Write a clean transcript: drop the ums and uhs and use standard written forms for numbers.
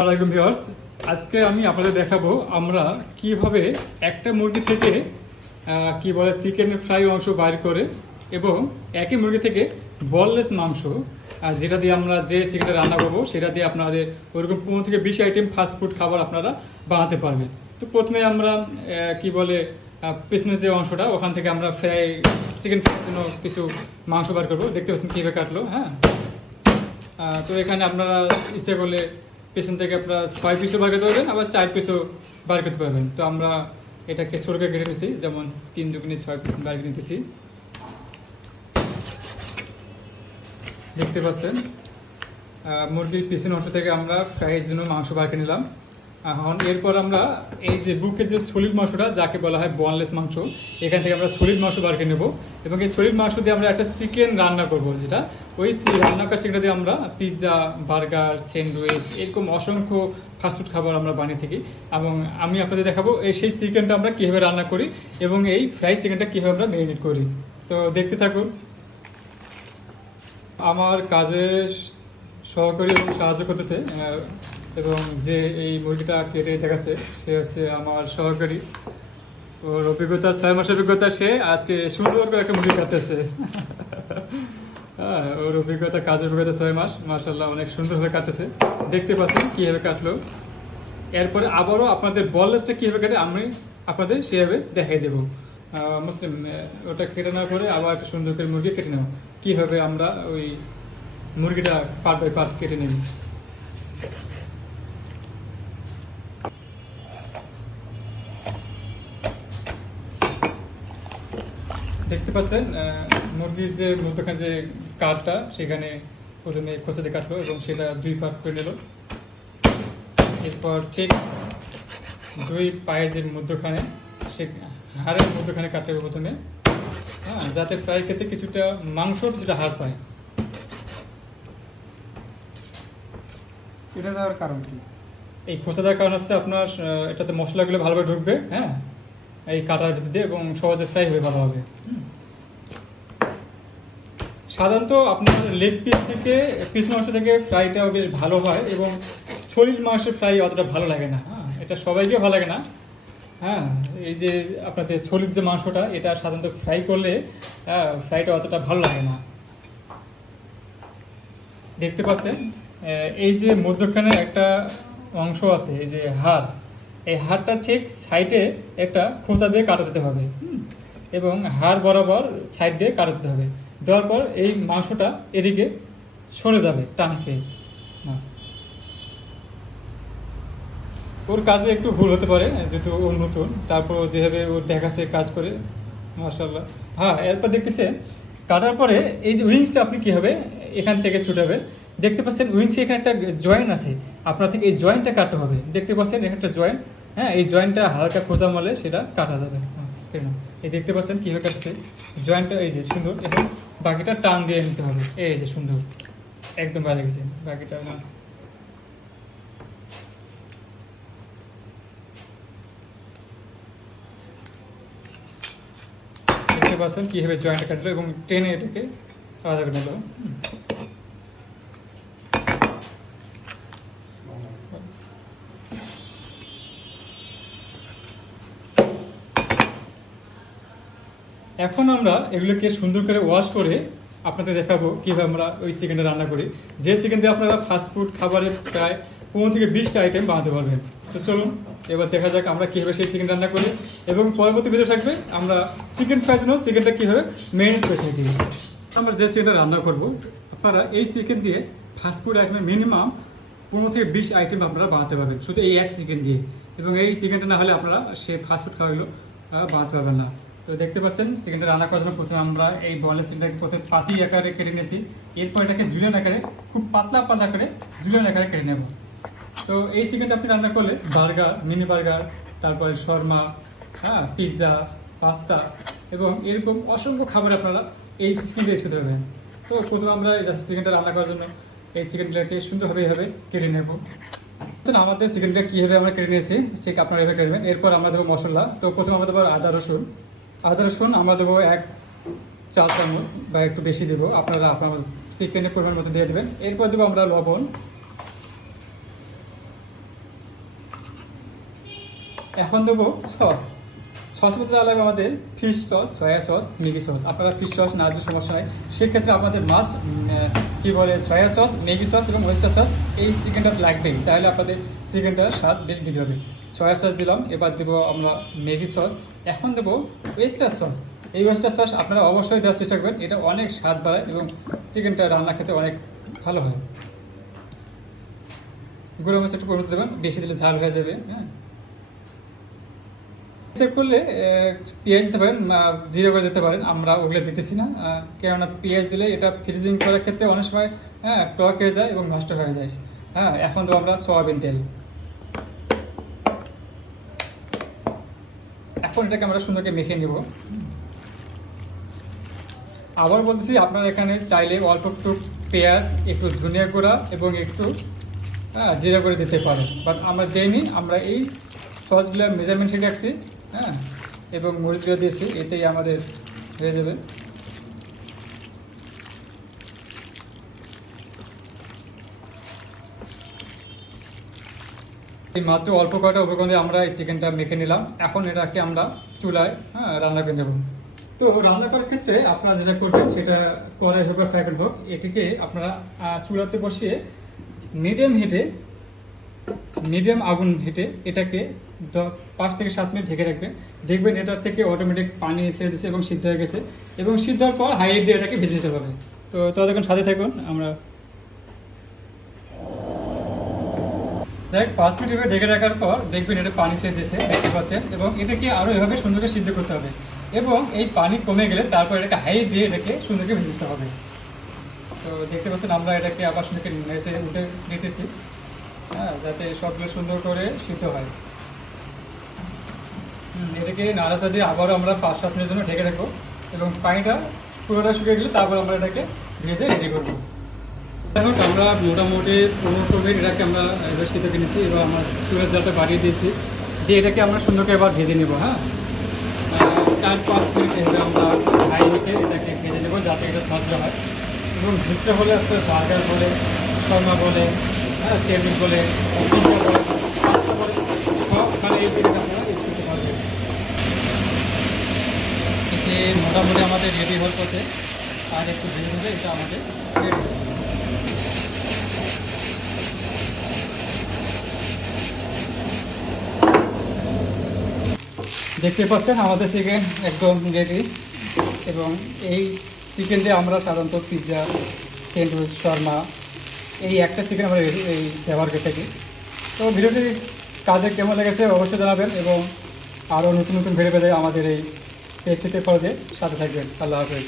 আসসালামু আলাইকুম ভিউয়ার্স, আজকে আমি আপনাদের দেখাবো আমরা কিভাবে একটা মুরগি থেকে কি বলে চিকেনের ফ্রাই অংশ বাইর করে এবং একই মুরগি থেকে বললেস মাংস যেটা দিয়ে আমরা যে চিকেনটা রান্না করবো সেটা দিয়ে আপনাদের ওরকম 15 থেকে 20 আইটেম ফাস্টফুড খাবার আপনারা বানাতে পারবেন। তো প্রথমে আমরা কি বলে পিছনের যে অংশটা ওখান থেকে আমরা ফ্রাই চিকেন ফ্রাইয়ের জন্য কিছু মাংস বার করবো। দেখতে পাচ্ছেন কীভাবে কাটলো। হ্যাঁ, তো এখানে আপনারা ইচ্ছে করলে পেছন থেকে আপনারা 6 পিসও বার করতে পারবেন, আবার 4 পিসও বার করতে পারবেন। তো আমরা এটাকে ছোটো করে কেটে নিচ্ছি, যেমন 3 দুগুণে 6 পিস বার করে নিতেছি। দেখতে পাচ্ছেন মুরগির পিছনের অংশ থেকে আমরা ফ্রাইয়ের জন্য মাংস বার করে নিলাম। এখন এরপর আমরা এই যে বুকের যে সলিড মাংসটা যাকে বলা হয় বোনলেস মাংস, এখান থেকে আমরা সলিড মাংস বার করে নেবো এবং এই সলিড মাংস দিয়ে আমরা একটা চিকেন রান্না করব, যেটা ওই রান্না করা চিকেনটা দিয়ে আমরা পিৎজা, বার্গার, স্যান্ডউইচ এরকম অসংখ্য ফাস্টফুড খাবার আমরা বানিয়ে থাকি। এবং আমি আপনাদের দেখাবো এই সেই চিকেনটা আমরা কীভাবে রান্না করি এবং এই ফ্রাই চিকেনটা কীভাবে আমরা ম্যারিনেট করি। তো দেখতে থাকুন। আমার কাজে সহকারী এবং সাহায্য করতেছে এবং যে এই মুরগিটা কেটে দেখাচ্ছে সে হচ্ছে আমার সহকারী। ওর অভিজ্ঞতা 6 মাসের অভিজ্ঞতা, সে আজকে সুন্দর করে একটা মুরগি কাটতেছে। হ্যাঁ, ওর অভিজ্ঞতা, কাজের অভিজ্ঞতা 6 মাস, মাশাআল্লাহ অনেক সুন্দরভাবে কাটতেছে। দেখতে পাচ্ছেন কীভাবে কাটলো। এরপরে আবারও আপনাদের বললেসটা কীভাবে কাটে আমি আপনাদের সেভাবে দেখাই দেবো। মুসলিম ওটা কেটে নেওয়ার পরে আবার একটা সুন্দর করে মুরগি কেটে নেব, কীভাবে আমরা ওই মুরগিটা পার্ট বাই পার্ট কেটে নেব। দেখতে পাচ্ছেন মুরগির যে মধ্যখানে যে কাঠটা সেখানে প্রথমে খোঁচা দিয়ে কাটলো এবং সেটা 2 পার্ট করে নিল। এরপর ঠিক 2 পায়ের যে মধ্যখানে সে হাড়ের মধ্যখানে কাটতে হবে প্রথমে, হ্যাঁ, যাতে ফ্রাই খেতে কিছুটা মাংসর যেটা হাড় পায়। এটা দেওয়ার কারণ কি? এই খোঁচা দেওয়ার কারণ হচ্ছে আপনার এটাতে মশলাগুলো ভালোভাবে ঢুকবে, হ্যাঁ, এই কাটার ভিতর দিয়ে, এবং সহজে ফ্রাই হবে ভালোভাবে। সাধারণত আপনার লেগ পিস থেকে পিস মাংস থেকে ফ্রাইটাও বেশ ভালো হয় এবং সলিড মাংসের ফ্রাই অতটা ভালো লাগে না। হ্যাঁ, এটা সবাইকে ভালো লাগে না। হ্যাঁ, এই যে আপনাদের সলিড যে মাংসটা এটা সাধারণত ফ্রাই করলে ফ্রাইটা অতটা ভালো লাগে না। দেখতে পাচ্ছেন এই যে মধ্যখানে একটা অংশ আছে, এই যে হাড়, এই হাড়টা ঠিক সাইডে একটা খোঁচা দিয়ে কাটা দিতে হবে এবং হাড় বরাবর সাইড দিয়ে কাটা দিতে হবে। দেওয়ার পর এই মাংসটা এদিকে সরে যাবে টান খেয়ে। ওর কাজে একটু ভুল হতে পারে যেহেতু ও নতুন, তারপর যেভাবে ওর দেখাচ্ছে কাজ করে, মাশাআল্লাহ। হ্যাঁ, এরপর দেখতেছে কাটার পরে এই যে উইংসটা আপনি কীভাবে এখান থেকে ছুটাবে। দেখতে পাচ্ছেন উইংসে এখানে একটা জয়েন্ট আছে, আপনার থেকে এই জয়েন্টটা কাটতে হবে। দেখতে পাচ্ছেন এখানে একটা জয়েন্ট, হ্যাঁ, এই জয়েন্টটা হালকা খোঁচা মারলে সেটা কাটা যাবে। এই দেখতে পাচ্ছেন কীভাবে কাটছে জয়েন্টটা, এই যে সুন্দর। এখন বাকিটা টান দিয়ে নিতে হবে, এই যে সুন্দর একদম বাইরে গেছে বাকিটা। দেখতে পাচ্ছেন কীভাবে জয়েন্ট কাটলো এবং টেনে এটাকে আলাদা করে নিল। এখন আমরা এগুলোকে সুন্দর করে ওয়াশ করে আপনাদের দেখাবো কীভাবে আমরা ওই চিকেনটা রান্না করি, যে চিকেন দিয়ে আপনারা ফাস্টফুড খাবারের প্রায় 15 থেকে 20টা আইটেম বানাতে পারবেন। তো চলুন এবার দেখা যাক আমরা কীভাবে সেই চিকেন রান্না করি এবং পরবর্তী ভিডিও থাকবে আমরা চিকেন ফ্রাইয়ের জন্য চিকেনটা কীভাবে ম্যারিনেট করে থাকি। আমরা যে চিকেনটা রান্না করব আপনারা এই চিকেন দিয়ে ফাস্টফুড আইটেমে মিনিমাম 15 থেকে 20 আইটেম আপনারা বানাতে পারবেন শুধু এই এক চিকেন দিয়ে, এবং এই চিকেনটা না হলে আপনারা সেই ফাস্টফুড খাবারগুলো বানাতে পারবেন না। তো দেখতে পাচ্ছেন চিকেনটা রান্না করার জন্য প্রথমে আমরা এই বনলেস চিকেনটাকে প্রথমে পাতি আকারে কেটে নিয়েছি। এরপর এটাকে জুলিয়ান আকারে খুব পাতলা পাতলা করে জুলিয়ান আকারে কেটে নেব। তো এই চিকেনটা আপনি রান্না করলে বার্গার, মিনি বার্গার, তারপরে শর্মা, হ্যাঁ, পিৎজা, পাস্তা এবং এরকম অসংখ্য খাবার আপনারা এই চিকেনটা ইউজ করতে পারবেন। তো প্রথমে আমরা চিকেনটা রান্না করার জন্য এই চিকেনটাকে সুন্দরভাবে এইভাবে কেটে নেব। আমাদের চিকেনটা কীভাবে আমরা কেটে নিয়েছি ঠিক আপনারা এভাবে কেটে। এরপর আমরা দেবো মশলা। তো প্রথমে আমরা দেবো আদা রসুন আমরা দেবো 1 চা চামচ বা একটু বেশি দেবো, আপনারা আপনার চিকেনের পরিমাণ মতো দিয়ে দেবেন। এরপর দেবো আমরা লবণ, এখন দেবো সস। সস মধ্যে লাগবে আমাদের fish sauce, soya sauce, Maggi sauce. আপনারা ফিশ সস না দিলে সমস্যা হয়, সেক্ষেত্রে আপনাদের মাস্ট কী বলে সয়া সস, ম্যাগি সস এবং ওয়েস্টার সস এই চিকেনটা লাগবেই, তাহলে আপনাদের চিকেনটার স্বাদ বেশ বৃদ্ধি হবে। সয়া সস দিলাম, এবার দেবো আমরা ম্যাগি সস। এখন দেবো ওয়েস্টার সস। এই ওয়েস্টার সস আপনারা অবশ্যই দেওয়ার চেষ্টা করবেন, এটা অনেক স্বাদ বাড়ায় এবং চিকেনটা রান্না খেতে অনেক ভালো হয়। গুঁড়ো মরিচ একটু কমতে দেবেন, বেশি দিলে ঝাল হয়ে যাবে। হ্যাঁ, চেক করলে পেঁয়াজ দিতে পারেন, জিরে করে দিতে পারেন, আমরা ওগুলো দিতেছি না, কেননা পেঁয়াজ দিলে এটা ফ্রিজিং করার ক্ষেত্রে অনেক সময় টক হয়ে যায় এবং নষ্ট হয়ে যায়। হ্যাঁ, এখন তো আমরা সয়াবিন তেল, এখন এটাকে আমরা সুন্দরকে মেখে নিব। আবার বলতেছি, আপনারা এখানে চাইলে অল্প একটু পেঁয়াজ, একটু ধনিয়া গুঁড়া এবং একটু জিরা করে দিতে পারেন, বাট আমরা দেইনি, আমরা এই সসগুলো মেজারমেন্ট ঠিক রাখছি। হ্যাঁ, এবং মরিচগুলো দিয়েছি, এতেই আমাদের হয়ে যাবে। এই মাত্র অল্প কয়টা উপকরণ আমরা এই চিকেনটা মেখে নিলাম, এখন এটাকে আমরা চুলায় রান্না করে নেব। তো রান্না করার ক্ষেত্রে আপনারা যেটা করবেন, সেটা কড়াই হোক বা ফ্রাই প্যান হোক, এটিকে আপনারা চুলাতে বসিয়ে মিডিয়াম আগুন হিটে এটাকে 5 থেকে 7 মিনিট ঢেকে রাখবেন। দেখবেন এটার থেকে অটোমেটিক পানি ছেড়ে দিচ্ছে এবং সিদ্ধ হয়ে গেছে, এবং সিদ্ধ হওয়ার পর হাই হিট দিয়ে এটাকে ভেজে দিতে হবে। তো ততক্ষণ সাথে থাকুন। আমরা যাই 5 মিনিট এভাবে ঢেকে রাখার পর দেখবেন এটা পানি ছেড়ে দিয়েছে, দেখতে পাচ্ছেন, এবং এটাকে আরও এভাবে সুন্দর করে সিদ্ধ করতে হবে, এবং এই পানি কমে গেলে তারপর এটাকে হাই দিয়ে এটাকে সুন্দর করে ভেজে দিতে হবে। তো দেখতে পাচ্ছেন আমরা এটাকে আবার সুন্দর করে নেড়ে উঠে দিতেছি, হ্যাঁ, যাতে সবগুলো সুন্দর করে সিদ্ধ হয়। এটাকে নাড়াচা দিয়ে আবারও আমরা 5-7 মিনিটের জন্য ঢেকে রাখবো, এবং পানিটা পুরোটা শুকিয়ে গেলে তারপর আমরা এটাকে ভেজে রেডি করবো। দেখো, আমরা মোটামুটি 15 মিনিট এটাকে আমরা সিদ্ধ কিনেছি, এবার আমরা চুলের জালটা বাড়িয়ে দিয়েছি, দিয়ে এটাকে আমরা সুন্দর করে এবার ভেজে নেবো। হ্যাঁ, 4-5 মিনিট এভাবে আমরা হাই হিটে এটাকে ভেজে নেবো, যাতে এটা ঝরঝরে হয়। এবং ভিতরে হলে আপনার বার্গার বলে, শর্মা বলে, হ্যাঁ, স্যান্ডউইচ বলে, পিৎজা বলে, পাস্তা বলে, সবখানে এই চিকেনটা আপনারা ইউজ করতে পারবেন। এতে মোটামুটি আমাদের রেডি হওয়ার পথে, আর একটু ভেজে ভেজে এটা আমাদের রেডি। দেখতে পাচ্ছেন আমাদের চিকেন একদম রেডি, এবং এই চিকেন দিয়ে আমরা সাধারণত পিৎজা, স্যান্ডউইচ, শর্মা, এই একটা চিকেন আমরা এই ব্যবহার করে থাকি। তো ভিডিওটি কাজে কেমন লেগেছে অবশ্যই জানাবেন, এবং আরও নতুন নতুন ভিডিও পেতে আমাদের এই টেস্টিতে ফলো দিয়ে সাথে থাকবেন। আল্লাহ হাফেজ।